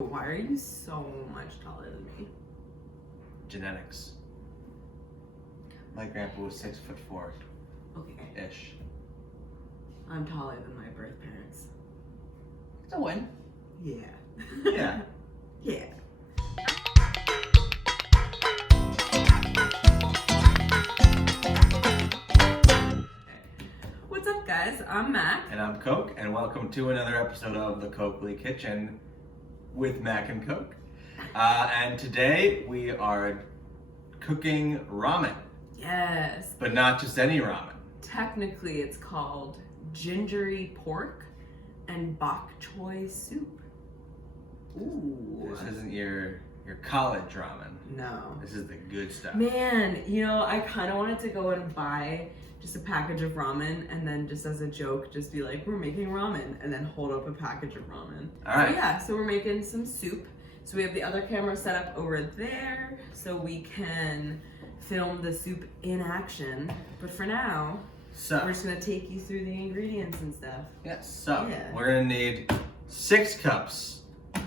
Why are you so much taller than me? Genetics. My grandpa was 6'4" Okay. ish. I'm taller than my birth parents. It's a win. Yeah. Yeah. Yeah. What's up, guys? I'm Mac. And I'm Coke, and welcome to another episode of the Coakley Kitchen with Mac and Coke. And today we are cooking ramen, Yes. but not just any ramen. Technically, it's called Gingery pork and bok choy soup. Ooh. This isn't your college ramen. No. This is the good stuff. Man, I kind of wanted to go and buy just a package of ramen and then just as a joke, just be like, we're making ramen, and then hold up a package of ramen. All right. So yeah, so we're making some soup. So we have the other camera set up over there so we can film the soup in action. But for now, So, we're just gonna take you through the ingredients and stuff. yes, so Yeah. we're gonna need 6 cups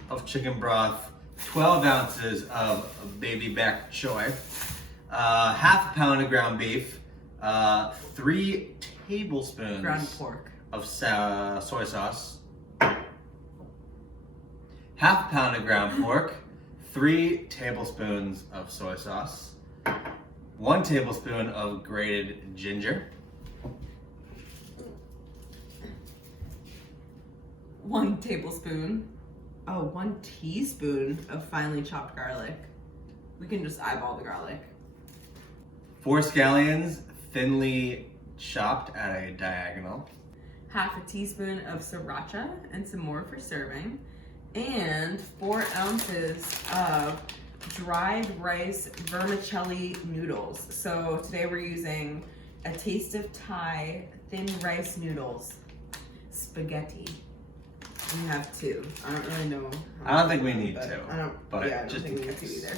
of chicken broth, 12 ounces of baby back choy, half a pound of ground beef, 3 tablespoons Ground pork. of soy sauce, half a pound of ground pork, 3 tablespoons of soy sauce, 1 tablespoon of grated ginger, 1 tablespoon. 1 teaspoon of finely chopped garlic. We can just eyeball the garlic. 4 scallions thinly chopped at a diagonal, Half a teaspoon of sriracha and some more for serving. And 4 ounces of dried rice vermicelli noodles. So today we're using a taste of Thai thin rice noodles, spaghetti. We have 2. I don't really know. I don't think we need but 2, I don't. but Yeah, I don't just think in we need 2 case. either.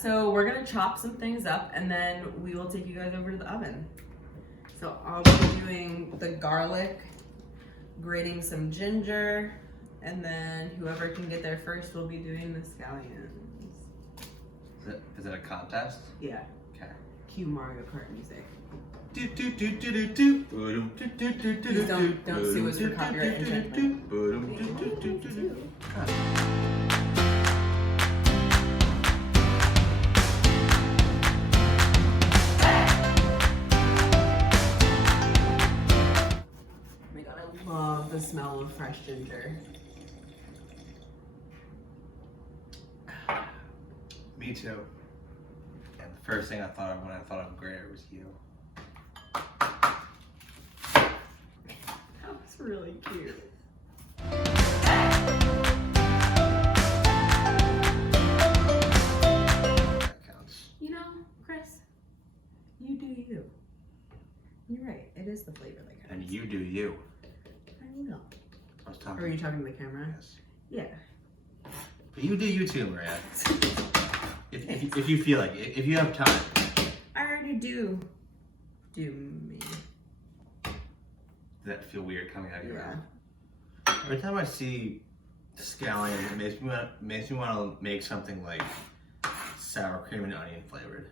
So we're gonna chop some things up, and then we will take you guys over to the oven. So I'll be doing the garlic, grating some ginger, and then whoever can get there first will be doing the scallions. Is it a contest? Yeah. Okay. Cue Mario Kart music. Do, do, do, do, do, do. Please don't sue us for copyright infringement. Oh my god, I love the smell of fresh ginger. Me too. And the first thing I thought of when I thought of grater was you. That was really cute. That counts. Chris, you do you. You're right, it is the flavor that counts. And you do you. I know. I was Are talking. you talking to the camera? Yes. Yeah. But you do you too, Maria. If you feel like it, if you have time. I already do me. Does that feel weird coming out of your Yeah. mouth? Every time I see scallion, it makes me want to make something like sour cream and onion flavored.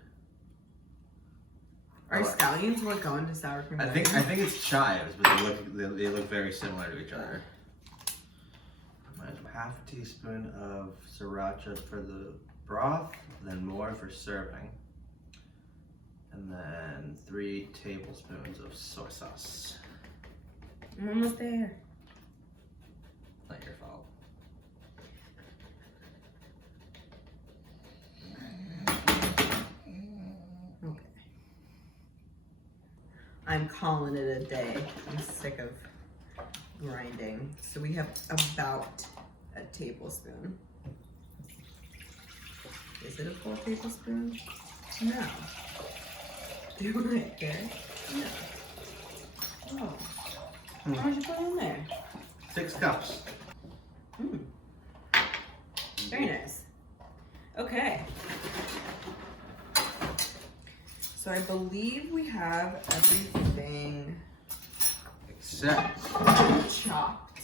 Are scallions what go into sour cream? I think it's chives, but they look very similar to each other. Half a teaspoon of sriracha for the broth, then more for serving, and then 3 tablespoons of soy sauce. I'm almost there. Not your fault. Okay. I'm calling it a day. I'm sick of grinding. So we have about a tablespoon. Is it a full tablespoon? No. Do I care? No. Oh. How much you put in there? 6 cups. Very nice. Okay. So I believe we have everything Except, chopped.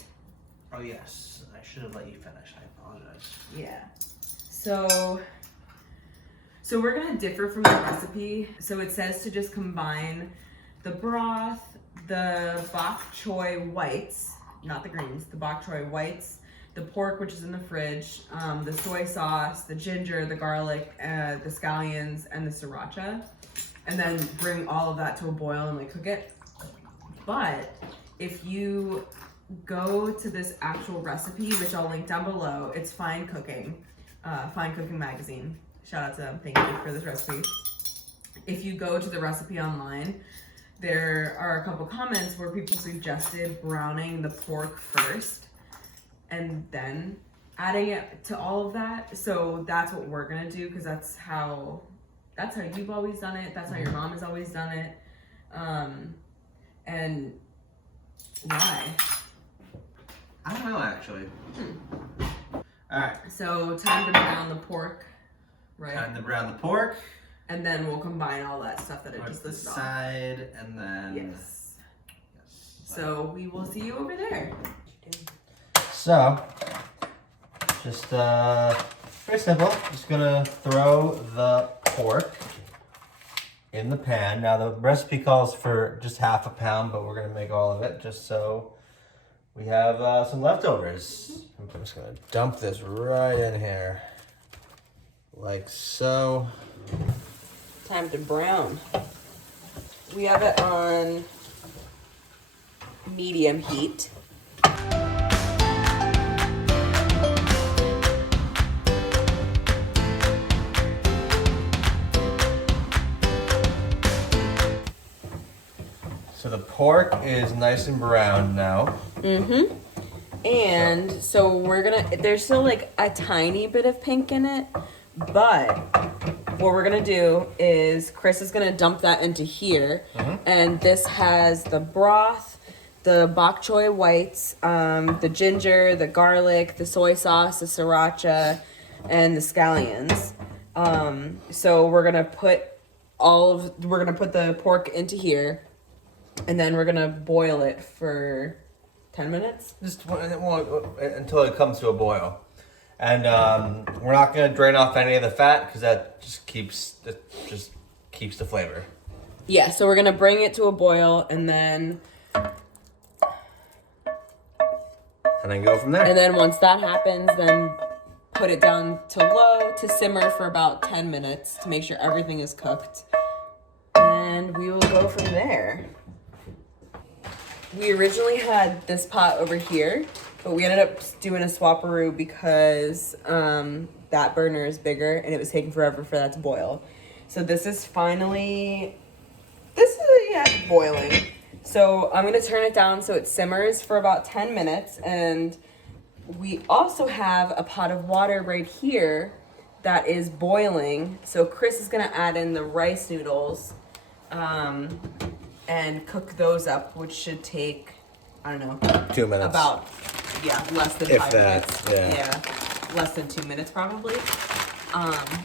oh yes, I should should have let you finish. I apologize. Yeah. So we're gonna differ from the recipe. So it says to just combine the broth, the bok choy whites, not the greens, the bok choy whites, the pork, which is in the fridge, the soy sauce, the ginger, the garlic, the scallions, and the sriracha, and then bring all of that to a boil and like cook it. But if you go to this actual recipe, which I'll link down below, it's Fine Cooking magazine. Shout out to them, thank you for this recipe. If you go to the recipe online, there are a couple comments where people suggested browning the pork first and then adding it to all of that. So that's what we're gonna do, because that's how you've always done it. That's how your mom has always done it. And why? I don't know, actually. All right. So time to brown the pork, right? Time to brown the pork. And then we'll combine all that stuff that I just listed off. Side, and then... Yes. So we will see you over there. So, just very simple. Just gonna throw the pork in the pan. Now the recipe calls for just half a pound, but we're gonna make all of it just so we have some leftovers. I'm just gonna dump this right in here, like so. Time to brown. We have it on medium heat. So the pork is nice and brown now. Mm-hmm. And so we're gonna, there's still like a tiny bit of pink in it, but what we're gonna do is Chris is gonna dump that into here. And this has the broth, the bok choy whites, the ginger, the garlic, the soy sauce, the sriracha, and the scallions. So we're gonna put the pork into here, and then we're gonna boil it for 10 minutes? Just until it comes to a boil. And we're not gonna drain off any of the fat because that just keeps the flavor. Yeah, so we're gonna bring it to a boil and then go from there. And then once that happens, then put it down to low to simmer for about 10 minutes to make sure everything is cooked. And we will go from there. We originally had this pot over here, but we ended up doing a swapperoo because that burner is bigger and it was taking forever for that to boil. So this is boiling. So I'm gonna turn it down so it simmers for about 10 minutes. And we also have a pot of water right here that is boiling. So Chris is gonna add in the rice noodles and cook those up, which should take, I don't know, 2 minutes. About, less than if 5 that, minutes. Yeah, less than 2 minutes probably.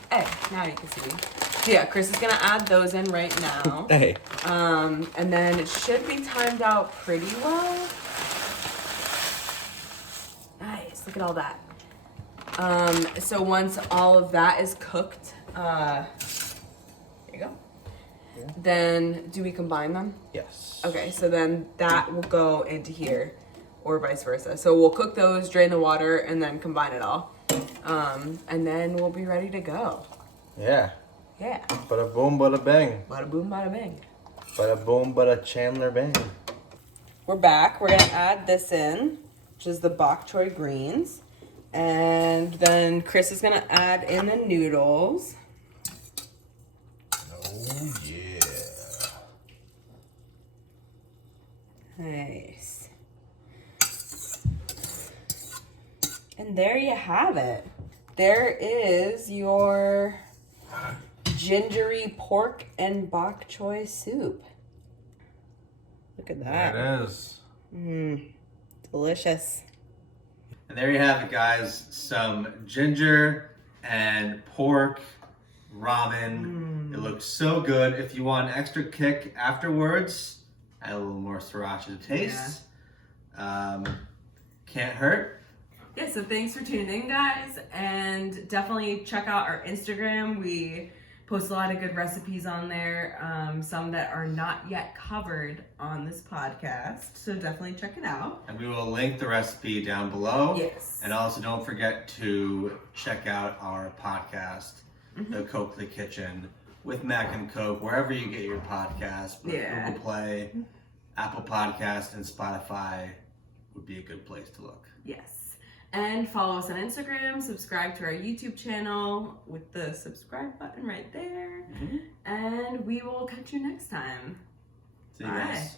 Hey, now you can see me. Yeah, Chris is gonna add those in right now. Hey. And then it should be timed out pretty well. Nice, look at all that. So once all of that is cooked, there you go. Yeah. Then, do we combine them? Yes. Okay, so then that will go into here, or vice versa. So we'll cook those, drain the water, and then combine it all. And then we'll be ready to go. Yeah. Yeah. Bada boom, bada bang. Bada boom, bada bang. Bada boom, bada Chandler bang. We're back. We're gonna add this in, which is the bok choy greens. And then Chris is gonna add in the noodles. Oh yeah. Nice. And there you have it. There is your gingery pork and bok choy soup. Look at that. There it is. Delicious. And there you have it, guys. Some ginger and pork ramen. It looks so good. If you want an extra kick afterwards, add a little more sriracha to taste. Can't hurt. Yeah, so thanks for tuning in, guys, and definitely check out our Instagram. We post a lot of good recipes on there, some that are not yet covered on this podcast, so definitely check it out. And we will link the recipe down below. Yes. And also don't forget to check out our podcast, The Coakley Kitchen, with Mac and Coke, wherever you get your podcasts. But Yeah. Google Play, Apple Podcast, and Spotify would be a good place to look. Yes. And follow us on Instagram, subscribe to our YouTube channel with the subscribe button right there. And we will catch you next time. See you Bye. guys.